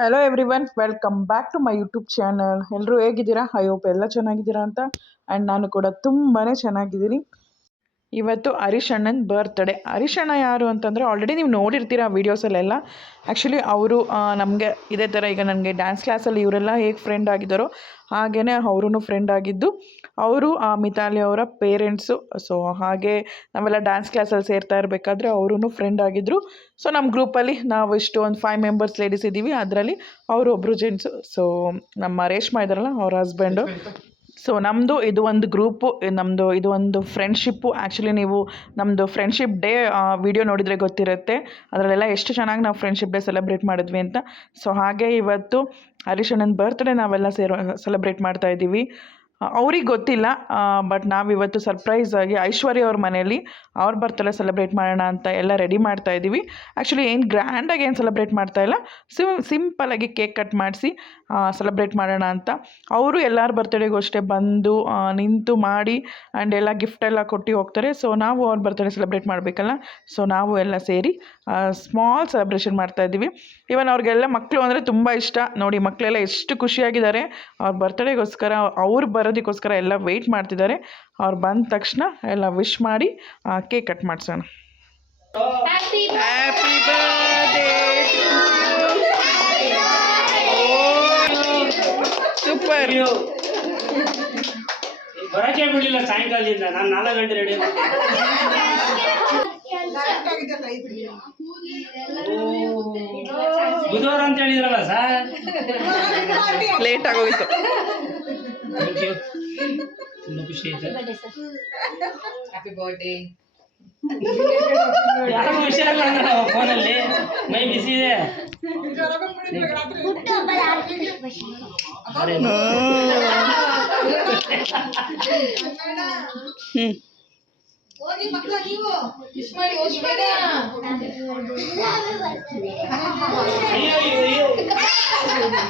Hello everyone, welcome back to my YouTube channel. ಎಲ್ಲರೂ ಹೇಗಿದ್ದೀರಾ? I hope ಎಲ್ಲ ಚೆನ್ನಾಗಿದ್ದೀರಾ ಅಂತ. ಆ್ಯಂಡ್ ನಾನು ಕೂಡ ತುಂಬಾ ಚೆನ್ನಾಗಿದ್ದೀನಿ. ಇವತ್ತು ಹರೀಶ್ ಅಣ್ಣನ ಬರ್ತ್ಡೇ. ಹರೀಶ್ ಅಣ್ಣ ಯಾರು ಅಂತಂದರೆ ಆಲ್ರೆಡಿ ನೀವು ನೋಡಿರ್ತೀರ ಆ ವೀಡಿಯೋಸಲ್ಲೆಲ್ಲ. ಆ್ಯಕ್ಚುಲಿ ಅವರು ನಮಗೆ ಇದೇ ಥರ ಈಗ ನನಗೆ ಡ್ಯಾನ್ಸ್ ಕ್ಲಾಸಲ್ಲಿ ಇವರೆಲ್ಲ ಹೇಗೆ ಫ್ರೆಂಡ್ ಆಗಿದ್ದಾರೋ ಹಾಗೆಯೇ ಅವರೂ ಫ್ರೆಂಡ್ ಆಗಿದ್ದು. ಅವರು ಮಿತಾಲಿ ಅವರ ಪೇರೆಂಟ್ಸು. ಸೊ ಹಾಗೆ ನಾವೆಲ್ಲ ಡ್ಯಾನ್ಸ್ ಕ್ಲಾಸಲ್ಲಿ ಸೇರ್ತಾ ಇರಬೇಕಾದ್ರೆ ಅವರೂ ಫ್ರೆಂಡ್ ಆಗಿದ್ದರು. ಸೊ ನಮ್ಮ ಗ್ರೂಪಲ್ಲಿ ನಾವು ಇಷ್ಟು ಒಂದು 5 ಮೆಂಬರ್ಸ್ ಲೇಡೀಸ್ ಇದ್ದೀವಿ. ಅದರಲ್ಲಿ ಅವರು ಒಬ್ಬರು ಜೆಂಟ್ಸು. ಸೊ ನಮ್ಮ ರೇಷ್ಮಾ ಇದ್ದಾರಲ್ಲ ಅವ್ರ ಹಸ್ಬೆಂಡು. ಸೊ ನಮ್ಮದು ಇದು ಒಂದು ಗ್ರೂಪು, ನಮ್ಮದು ಇದು ಒಂದು ಫ್ರೆಂಡ್ಶಿಪ್ಪು. ಆ್ಯಕ್ಚುಲಿ ನೀವು ನಮ್ಮದು ಫ್ರೆಂಡ್ಶಿಪ್ ಡೇ ವಿಡಿಯೋ ನೋಡಿದರೆ ಗೊತ್ತಿರುತ್ತೆ ಅದರಲ್ಲೆಲ್ಲ ಎಷ್ಟು ಚೆನ್ನಾಗಿ ನಾವು ಫ್ರೆಂಡ್ಶಿಪ್ ಡೇ ಸೆಲೆಬ್ರೇಟ್ ಮಾಡಿದ್ವಿ ಅಂತ. ಸೊ ಹಾಗೆ ಇವತ್ತು ಹರೀಶ್ ಅಣ್ಣನ ಬರ್ತ್ಡೇ ನಾವೆಲ್ಲ ಸೆಲೆಬ್ರೇಟ್ ಮಾಡ್ತಾಯಿದ್ದೀವಿ. ಅವ್ರಿಗೆ ಗೊತ್ತಿಲ್ಲ, ಬಟ್ ನಾವಿವತ್ತು ಸರ್ಪ್ರೈಸ್ ಆಗಿ ಐಶ್ವರ್ಯ ಅವ್ರ ಮನೆಯಲ್ಲಿ ಅವ್ರ ಬರ್ತ್ಡೇ ಸೆಲೆಬ್ರೇಟ್ ಮಾಡೋಣ ಅಂತ ಎಲ್ಲ ರೆಡಿ ಮಾಡ್ತಾ ಇದ್ದೀವಿ. ಆ್ಯಕ್ಚುಲಿ ಏನು ಗ್ರ್ಯಾಂಡಾಗಿ ಏನು ಸೆಲೆಬ್ರೇಟ್ ಮಾಡ್ತಾಯಿಲ್ಲ, ಸಿಂಪಲಾಗಿ ಕೇಕ್ ಕಟ್ ಮಾಡಿಸಿ ಸೆಲೆಬ್ರೇಟ್ ಮಾಡೋಣ ಅಂತ. ಅವರು ಎಲ್ಲರ ಬರ್ತ್ಡೇಗೂ ಅಷ್ಟೇ ಬಂದು ನಿಂತು ಮಾಡಿ ಆ್ಯಂಡ್ ಎಲ್ಲ ಗಿಫ್ಟೆಲ್ಲ ಕೊಟ್ಟು ಹೋಗ್ತಾರೆ. ಸೊ ನಾವು ಅವ್ರ ಬರ್ತ್ಡೇ ಸೆಲೆಬ್ರೇಟ್ ಮಾಡಬೇಕಲ್ಲ, ಸೊ ನಾವು ಎಲ್ಲ ಸೇರಿ ಸ್ಮಾಲ್ ಸೆಲೆಬ್ರೇಷನ್ ಮಾಡ್ತಾಯಿದ್ದೀವಿ. ಇವನ್ ಅವ್ರಿಗೆಲ್ಲ ಮಕ್ಕಳು ಅಂದರೆ ತುಂಬ ಇಷ್ಟ. ನೋಡಿ ಮಕ್ಕಳೆಲ್ಲ ಎಷ್ಟು ಖುಷಿಯಾಗಿದ್ದಾರೆ. ಅವ್ರ ಬರ್ತ್ಡೇಗೋಸ್ಕರ ಅವ್ರು ಬರೋದಕ್ಕೋಸ್ಕರ ಎಲ್ಲ ವೆಯ್ಟ್ ಮಾಡ್ತಿದ್ದಾರೆ. ಅವ್ರು ಬಂದ ತಕ್ಷಣ ಎಲ್ಲ ವಿಶ್ ಮಾಡಿ ಕೇಕ್ ಕಟ್ ಮಾಡಿಸೋಣ. Happy birthday super. ಬರಕ್ಕೆ ಬಿಡಲಿಲ್ಲ ಸಾಯಂಕಾಲದಿಂದ. ನಾನು 4 ಗಂಟೆ ರೆಡಿ ಬುಧವಾರ ಅಂತ ಹೇಳಿದ್ರಲ್ಲ ಸರ್, ಲೇಟ್ ಆಗೋಗಿತ್ತು. ತುಂಬಾ ಖುಷಿ ಆಯ್ತು. Happy birthday. ಯಾರೋ ವಿಷಯ ಅಲ್ಲ ಅಂದ್ರೆ ನಾವು ಫೋನಲ್ಲಿ ಮೈ ಬಿಸಿ ಇದೆ. ಹೋಗಿ ಮಕ್ಕಳ ನೀವು ವಿಶ್ ಮಾಡಿ ಹೋಗಿ ಬೇಡ. ಅಯ್ಯೋ ಅಯ್ಯೋ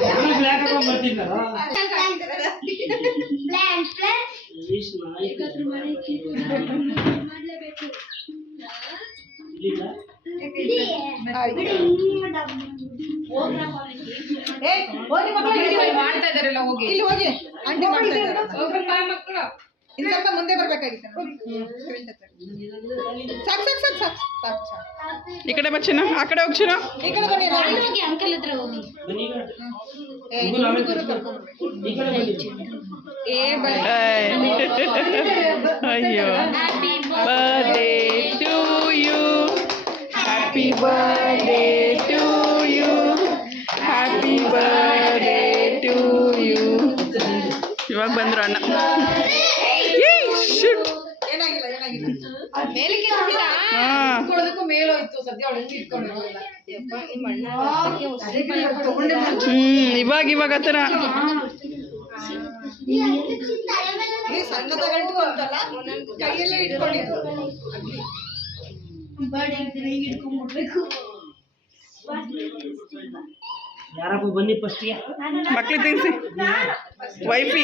ನಾನು ಬ್ಲ್ಯಾಕ್ ಹಾಕೊಂಡು ಬರ್ತಿದ್ದಲ್ಲ. ವಿಶ್ ಮಾಡಿ ಇಲ್ಲ ಹೋಗಿ ಮಕ್ಕಳು ಮಾಡ್ತಾ ಇದಾರಲ್ಲ, ಹೋಗಿ ಇಲ್ಲಿ ಹೋಗಿ ಆಂಟಿ ಮಾಡ್ತಾ ಇದ್ದಾರೆ. ಮಕ್ಕಳು ಇನ್ನು ಸ್ವಲ್ಪ ಮುಂದೆ ಬರ್ಬೇಕಾಗಿತ್ತು. ಸಾಕು ಸಾಕು ಸಾಕು ಸಾಕು ಸಾಕು ಸಾಕು. ಈ ಕಡೆ ಬಚ್ಚಿನ, ಆ ಕಡೆ ಹೋಗ್ಚಿನ. ಈ ಕಡೆ ಬನ್ನಿ. ಹೋಗಿ ಅಂಕಲ್ ಹತ್ರ ಹೋಗಿ. ಬನ್ನಿ ಈಗ. ಹುಡುಗರು ಕರ್ಕೊಂಡು ಈ ಕಡೆ ಬನ್ನಿ. ಅಯ್ಯೋ, birthday to you, happy birthday to you, happy birthday to you. ಇವಾಗ ಬಂದ್ರು ಅಣ್ಣ. ಏನಾಗಿಲ್ಲ ಏನಾಗಿಲ್ಲ. ಮೇಲಿಗೆ ಇಟ್ಕೊಳ್ಳೋದಕ್ಕೂ ಮೇಲೋಯ್ತು. ಸದ್ಯ ಅವಳು ಇಟ್ಕೊಂಡು ಇವಾಗ ಆ ಥರ ಸಣ್ಣ ತಗೊಂಡು ಅಂತಲ್ಲ, ಕೈಯಲ್ಲೇ ಇಟ್ಕೊಂಡಿದ್ದು. ಯಾರಪ್ಪ ಬನ್ನಿ ಫಸ್ಟ್ಗೆ. ಮಕ್ಳಿಗೆ ತಿನ್ಸಿ. ವೈಫಿ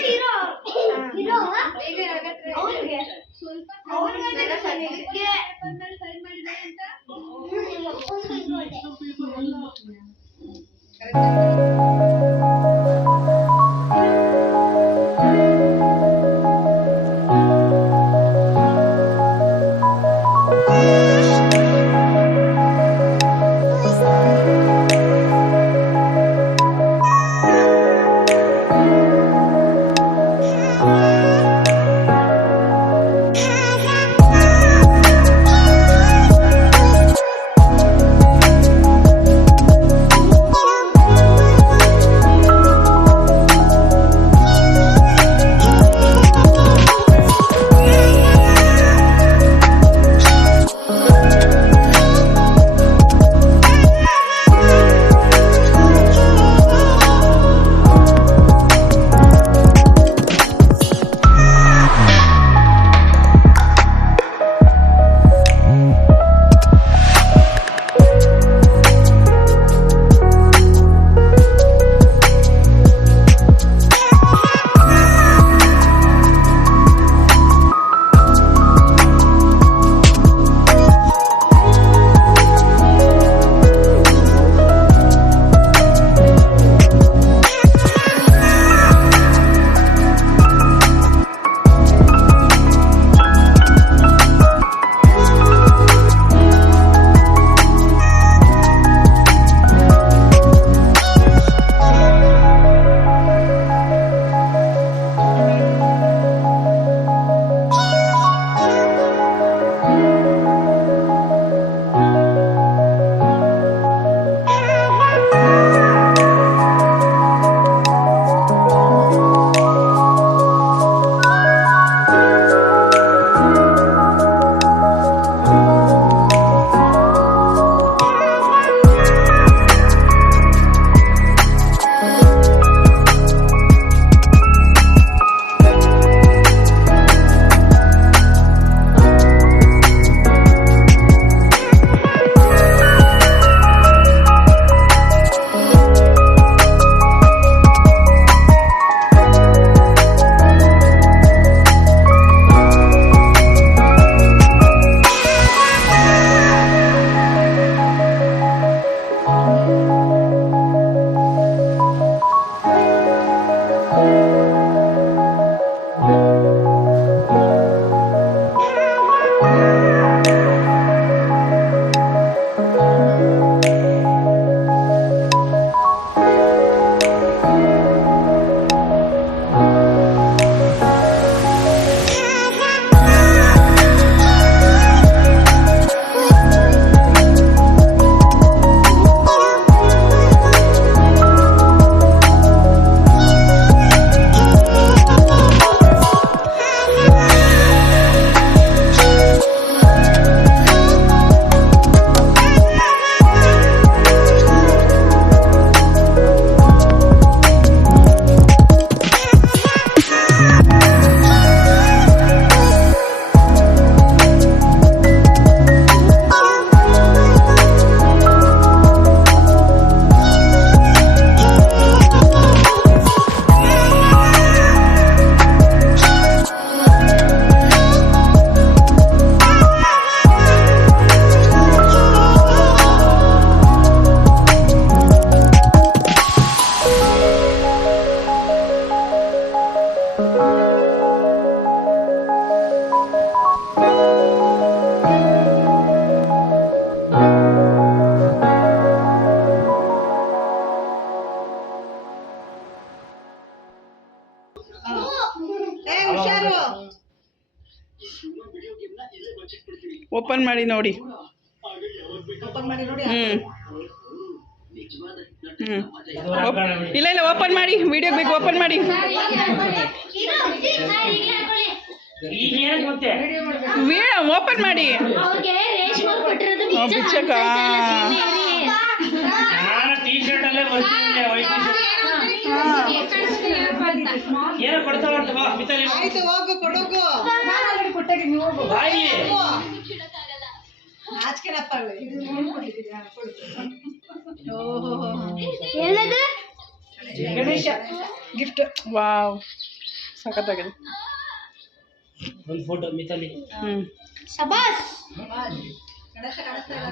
ಓಪನ್ ಮಾಡಿ ನೋಡಿ. ಓಪನ್ ಮಾಡಿ ನೋಡಿ. ಇಲ್ಲ ಇಲ್ಲ ಓಪನ್ ಮಾಡಿ, ವಿಡಿಯೋ ಬೇಕು, ಓಪನ್ ಮಾಡಿ. ಓಪನ್ ಮಾಡಿ. ಬಿಚ್ಚಕ ಟೀ ಶರ್ಟ್ ಅಲ್ಲೇ ಬರ್ತೀನಿ, ವೈಟ್ ಏನೋ ಕೊಡ್ತಾವ ಅಂತ ಬಾ ಮಿತಾಲಿ. ಆಯ್ತು ಹೋಗು ಕೊಡೋಗು. ಕೊಟ್ಟಾಗ ನೀವು ಹೋಗು. ಬಾಯಿ ನಾಚಿಕೆನಪ್ಪ ಗಣೇಶ ಗಿಫ್ಟ್. ವಾವ್ ಸಖತ್ತಾಗಿದೆ. ಒಂದು ಫೋಟೋ ಮಿತಾಲಿ. ಶಬಾಸ್. ಗಣೇಶ ಕಾಣಿಸ್ತಾ ಇಲ್ಲ.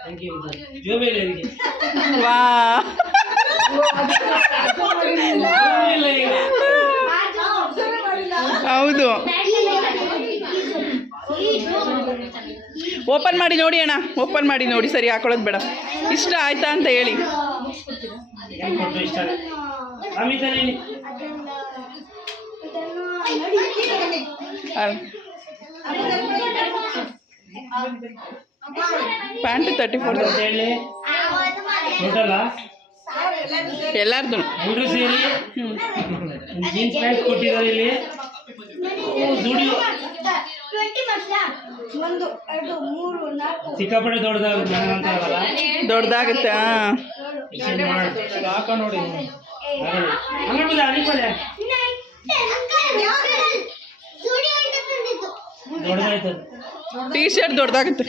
Thank you. ಜೋಬೇಲಿ ಅವರಿಗೆ. ವಾವ್ ಹೌದು. ಓಪನ್ ಮಾಡಿ ನೋಡಿ ಅಣ್ಣ, ಓಪನ್ ಮಾಡಿ ನೋಡಿ. ಸರಿ ಹಾಕೊಳ್ಳೋದು ಬೇಡ. ಇಷ್ಟ ಆಯ್ತಾ ಅಂತ ಹೇಳಿ. ಏನು ಕೊಟ್ಟರು ಇಷ್ಟ ಮಿತಾಲಿ. ಪ್ಯಾಂಟ್ 34 ಅಂತ ಹೇಳಿ ಟೋಟಲ್ಲ ಎಲ್ಲಾರ್ದು ಮೂರು ಸೇರಿ ಜೀನ್ಸ್ ಪ್ಯಾಂಟ್ ಕೊಟ್ಟಿದ್ದಾರೆ ಇಲ್ಲಿ. ದುಡಿಯೋ ಸಿಕ್ಕಾಪಟ್ಟೆ ದೊಡ್ಡದಾಗುತ್ತೆ ಅಂತ ಆಗಲ್ಲ, ದೊಡ್ಡದಾಗುತ್ತೆ. ಹಾಕ ನೋಡಿ ಹಂಗಡ್ಬೋದ ಅನಿಪದೆ ದೊಡ್ಡದಾಯ್ತದ. ಟೀ ಶರ್ಟ್ ದೊಡ್ಡದಾಗುತ್ತೆ.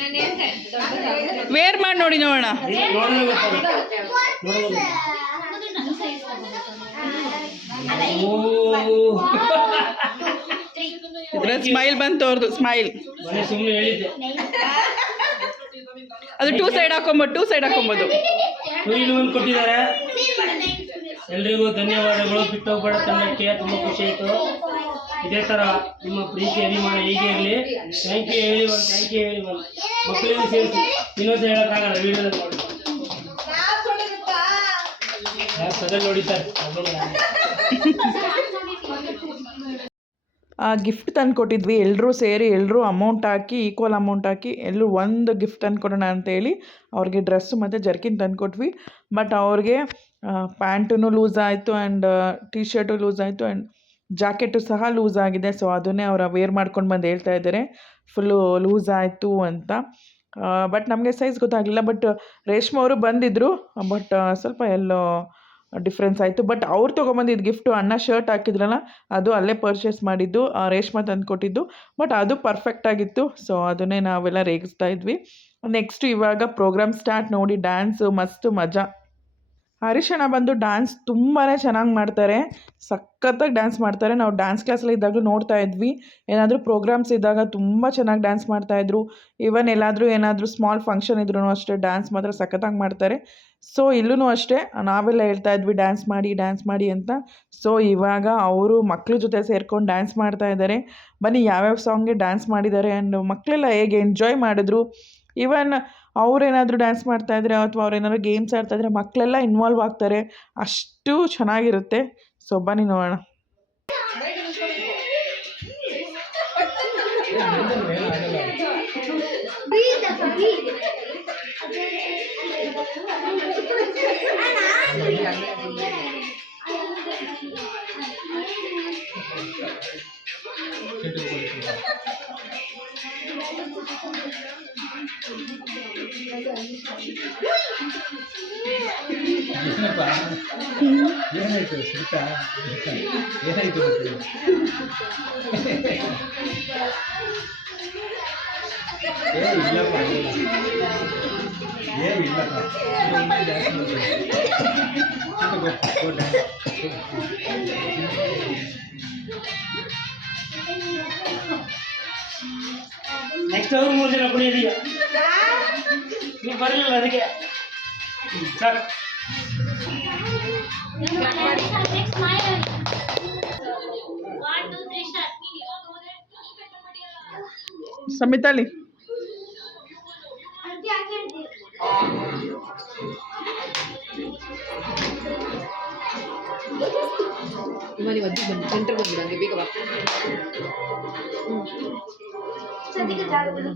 ವೇರ್ ಮಾಡಿ ನೋಡಿ ನೋಡೋಣ. ನೋಡಿದ್ರೆ ಗೊತ್ತಾಗುತ್ತೆ. ಇದ್ರ ಸ್ಮೈಲ್ ಬಂತು ಅವ್ರದ್ದು, ಸ್ಮೈಲ್. ಮನೆ ಸುಮ್ಮನೆ ಹೇಳಿದ್ದೆ. ಅದು ಟೂ ಸೈಡ್ ಹಾಕೊಬೋದು. ಒಂದು ಕೊಟ್ಟಿದ್ದಾರೆ. ಎಲ್ರಿಗೂ ಧನ್ಯವಾದಗಳು. ಬಿಟ್ಟೋಗ್ಬೇಡ ತಂಡಕ್ಕೆ ತುಂಬ ಖುಷಿ ಆಯಿತು. ಇದೇ ಥರ ನಿಮ್ಮ ಪ್ರೀತಿ ಅಭಿಮಾನ ಹೀಗೆ ಇರಲಿ. ಥ್ಯಾಂಕ್ ಯು ಹೇಳಿ ಒಂದು, ಥ್ಯಾಂಕ್ ಯು ಹೇಳಿ ಒಂದು. ಮಕ್ಕಳಿಗೂ ಸೇರಿಸಿ ಇನ್ನೊಂದು ಹೇಳೋಕ್ಕಾಗಲ್ಲ ವೀಡಿಯೋದಲ್ಲಿ ನೋಡಿ. ಸದಲ್ ನೋಡಿದ್ದಾರೆ. ಆ ಗಿಫ್ಟ್ ತಂದು ಕೊಟ್ಟಿದ್ವಿ, ಎಲ್ಲರೂ ಸೇರಿ ಎಲ್ಲರೂ ಅಮೌಂಟ್ ಹಾಕಿ, ಈಕ್ವಲ್ ಅಮೌಂಟ್ ಹಾಕಿ ಎಲ್ಲರೂ ಒಂದು ಗಿಫ್ಟ್ ತಂದು ಕೊಡೋಣ ಅಂತೇಳಿ ಅವ್ರಿಗೆ ಡ್ರೆಸ್ಸು ಮತ್ತು ಜರ್ಕಿನ್ ತಂದು ಕೊಟ್ವಿ. ಬಟ್ ಅವ್ರಿಗೆ ಪ್ಯಾಂಟೂ ಲೂಸ್ ಆಯಿತು ಆ್ಯಂಡ್ ಟೀ ಶರ್ಟು ಲೂಸ್ ಆಯಿತು ಆ್ಯಂಡ್ ಜಾಕೆಟು ಸಹ ಲೂಸ್ ಆಗಿದೆ. ಸೊ ಅದನ್ನೇ ಅವರ ವೇರ್ ಮಾಡ್ಕೊಂಡು ಬಂದು ಹೇಳ್ತಾ ಇದ್ದಾರೆ ಫುಲ್ಲು ಲೂಸ್ ಆಯಿತು ಅಂತ. ಬಟ್ ನಮಗೆ ಸೈಜ್ ಗೊತ್ತಾಗಲಿಲ್ಲ. ಬಟ್ ರೇಷ್ಮೆ ಅವರು ಬಂದಿದ್ದರು, ಬಟ್ ಸ್ವಲ್ಪ ಎಲ್ಲೋ ಡಿಫ್ರೆನ್ಸ್ ಆಯಿತು. ಬಟ್ ಅವ್ರು ತೊಗೊಂಬಂದಿದ್ದು ಗಿಫ್ಟು ಅಣ್ಣ ಶರ್ಟ್ ಹಾಕಿದ್ರಲ್ಲ, ಅದು ಅಲ್ಲೇ ಪರ್ಚೇಸ್ ಮಾಡಿದ್ದು, ರೇಷ್ಮೆ ತಂದು ಕೊಟ್ಟಿದ್ದು. ಬಟ್ ಅದು ಪರ್ಫೆಕ್ಟಾಗಿತ್ತು. ಸೊ ಅದನ್ನೇ ನಾವೆಲ್ಲ ರೇಗಿಸ್ತಾ ಇದ್ವಿ. ನೆಕ್ಸ್ಟು ಇವಾಗ ಪ್ರೋಗ್ರಾಮ್ ಸ್ಟಾರ್ಟ್ ನೋಡಿ. ಡ್ಯಾನ್ಸು ಮಸ್ತು ಮಜಾ. ಹರೀಶಣ್ಣ ಬಂದು ಡ್ಯಾನ್ಸ್ ತುಂಬಾ ಚೆನ್ನಾಗಿ ಮಾಡ್ತಾರೆ, ಸಖತ್ತಾಗಿ ಡ್ಯಾನ್ಸ್ ಮಾಡ್ತಾರೆ. ನಾವು ಡ್ಯಾನ್ಸ್ ಕ್ಲಾಸಲ್ಲಿ ಇದ್ದಾಗಲೂ ನೋಡ್ತಾ ಇದ್ವಿ. ಏನಾದರೂ ಪ್ರೋಗ್ರಾಮ್ಸ್ ಇದ್ದಾಗ ತುಂಬ ಚೆನ್ನಾಗಿ ಡ್ಯಾನ್ಸ್ ಮಾಡ್ತಾಯಿದ್ರು. ಈವನ್ ಏನಾದರೂ ಸ್ಮಾಲ್ ಫಂಕ್ಷನ್ ಇದ್ರೂ ಅಷ್ಟೇ ಡ್ಯಾನ್ಸ್ ಮಾತ್ರ ಸಖತ್ತಾಗಿ ಮಾಡ್ತಾರೆ. ಸೊ ಇಲ್ಲೂ ಅಷ್ಟೇ ನಾವೆಲ್ಲ ಹೇಳ್ತಾ ಇದ್ವಿ ಡ್ಯಾನ್ಸ್ ಮಾಡಿ ಅಂತ. ಸೊ ಇವಾಗ ಅವರು ಮಕ್ಳ ಜೊತೆ ಸೇರ್ಕೊಂಡು ಡ್ಯಾನ್ಸ್ ಮಾಡ್ತಾ ಇದ್ದಾರೆ. ಬನ್ನಿ ಯಾವ್ಯಾವ ಸಾಂಗ್ಗೆ ಡ್ಯಾನ್ಸ್ ಮಾಡಿದ್ದಾರೆ ಆ್ಯಂಡ್ ಮಕ್ಕಳೆಲ್ಲ ಹೇಗೆ ಎಂಜಾಯ್ ಮಾಡಿದ್ರು. ಈವನ್ ಅವರೇನಾದರೂ ಡ್ಯಾನ್ಸ್ ಮಾಡ್ತಾಯಿದ್ರೆ ಅಥವಾ ಅವ್ರೇನಾದ್ರು ಗೇಮ್ಸ್ ಆಡ್ತಾಯಿದ್ರೆ ಮಕ್ಕಳೆಲ್ಲ ಇನ್ವಾಲ್ವ್ ಆಗ್ತಾರೆ. ಅಷ್ಟು ಚೆನ್ನಾಗಿರುತ್ತೆ. ಸೊ ಬನ್ನಿ ನೋಡೋಣ. ಏನಾಯ್ತು ಸುತ್ತ ಏನಾಯ್ತು ಇಲ್ಲಪ್ಪ ಏನಿಲ್ಲಪ್ಪ ನೆಕ್ಸ್ಟ್ ಅವ್ರು 3 ಜನ ಕುಡಿಯೋದೀಗ ನೀವು ಬರಲಿಲ್ಲ ಅದಕ್ಕೆ ಸರ್. ಸಮಿತಾಲಿ ನೀವು ಅಜ್ಜಿ ಬಂದು ಸೆಂಟರ್ ಬಂದ್ಬಿಡಂಗೆ ಬೇಗ ಬಾ. ಸದ್ಯಕ್ಕೆ ಜಾಗ ಬಿಡು.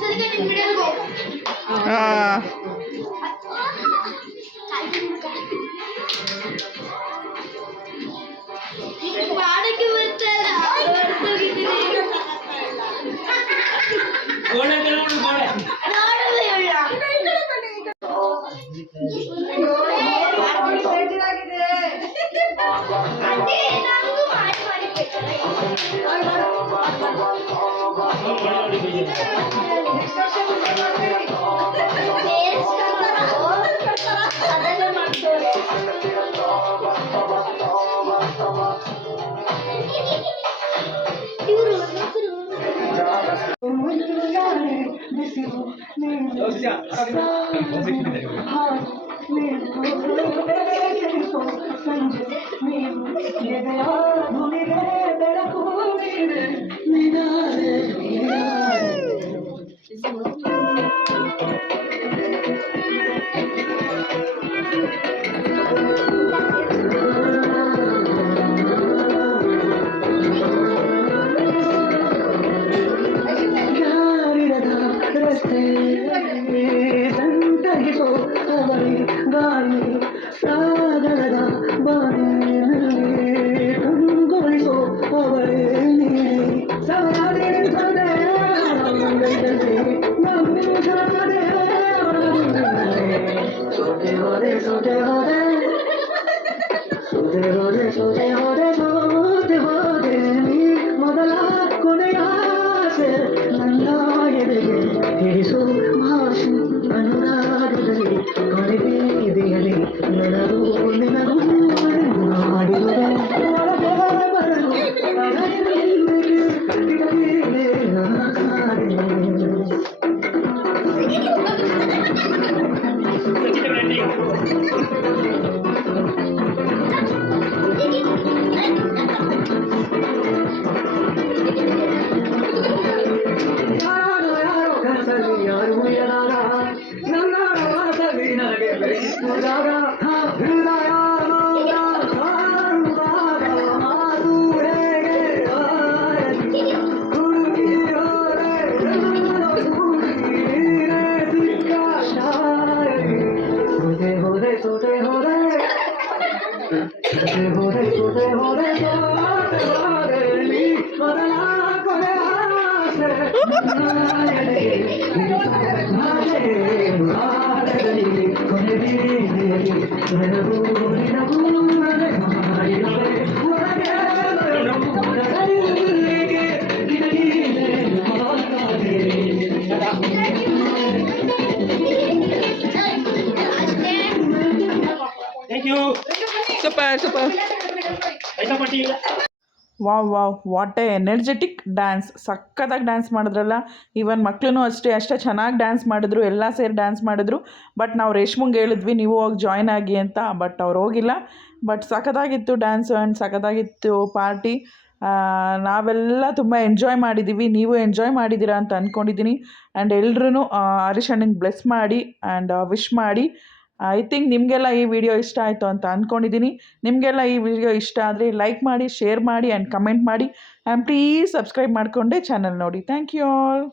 ಸದ್ಯಕ್ಕೆ ನಿನ್ ಬಿಡಲ್ವೋ? ಹಾಂ ಮಾಡಕ್ಕೆ ಬರ್ತಾರ ಗೋಡೆ ಕೆಳಗಡೆ ಗೋಡೆ. ಅದೆಲ್ಲ ಮಾಡ್ತಾರೆ. ಇವರು ಮೊದಲ ಕೊನೆಯ ಆಸೆ ನನ್ನ ಎದೆಗೆ ಹಿಡಿಸು ಮಾಸು ಅನುರಾಗದಲ್ಲಿ ಕೊನೆಬೀದಿಯಲ್ಲಿ ನನಗೂ ನಿನಗೂ ಮಾಡಿರುವೆ ಒಳಗೆ ಬರಲು ಥ್ಯಾಂಕ್ ಯು. Super super. ಐಸಾ ಪಟ್ಟಿ. Wow wow, what a energetic dance. ಸಕ್ಕತ್ತಾಗಿ ಡ್ಯಾನ್ಸ್ ಮಾಡಿದ್ರಲ್ಲ. ಈವನ್ ಮಕ್ಕಳು ಅಷ್ಟೇ ಚೆನ್ನಾಗಿ ಡ್ಯಾನ್ಸ್ ಮಾಡಿದ್ರು, ಎಲ್ಲ ಸೇರಿ ಡ್ಯಾನ್ಸ್ ಮಾಡಿದ್ರು. ಬಟ್ ನಾವು ರೇಷ್ಮಂಗೆ ಹೇಳಿದ್ವಿ ನೀವು ಹೋಗಿ ಜಾಯ್ನ್ ಆಗಿ ಅಂತ, ಬಟ್ ಅವ್ರು ಹೋಗಿಲ್ಲ. ಬಟ್ ಸಖತ್ತಾಗಿತ್ತು ಡ್ಯಾನ್ಸು ಆ್ಯಂಡ್ ಸಖತ್ತಾಗಿತ್ತು ಪಾರ್ಟಿ. ನಾವೆಲ್ಲ ತುಂಬ ಎಂಜಾಯ್ ಮಾಡಿದ್ದೀವಿ, ನೀವು ಎಂಜಾಯ್ ಮಾಡಿದ್ದೀರಾ ಅಂತ ಅಂದ್ಕೊಂಡಿದ್ದೀನಿ. ಆ್ಯಂಡ್ ಎಲ್ರೂ ಹರೀಶ್ ಅಣ್ಣಂಗೆ ಬ್ಲೆಸ್ ಮಾಡಿ ಆ್ಯಂಡ್ ವಿಶ್ ಮಾಡಿ. ಐ ಥಿಂಕ್ ನಿಮಗೆಲ್ಲ ಈ ವಿಡಿಯೋ ಇಷ್ಟ ಆಯಿತು ಅಂತ ಅಂದ್ಕೊಂಡಿದ್ದೀನಿ. ನಿಮಗೆಲ್ಲ ಈ ವಿಡಿಯೋ ಇಷ್ಟ ಆದರೆ ಲೈಕ್ ಮಾಡಿ, ಶೇರ್ ಮಾಡಿ ಆ್ಯಂಡ್ ಕಮೆಂಟ್ ಮಾಡಿ. ಆ್ಯಂಡ್ ಪ್ಲೀಸ್ ಸಬ್ಸ್ಕ್ರೈಬ್ ಮಾಡಿಕೊಂಡೆ ಚಾನಲ್ ನೋಡಿ. Thank you all.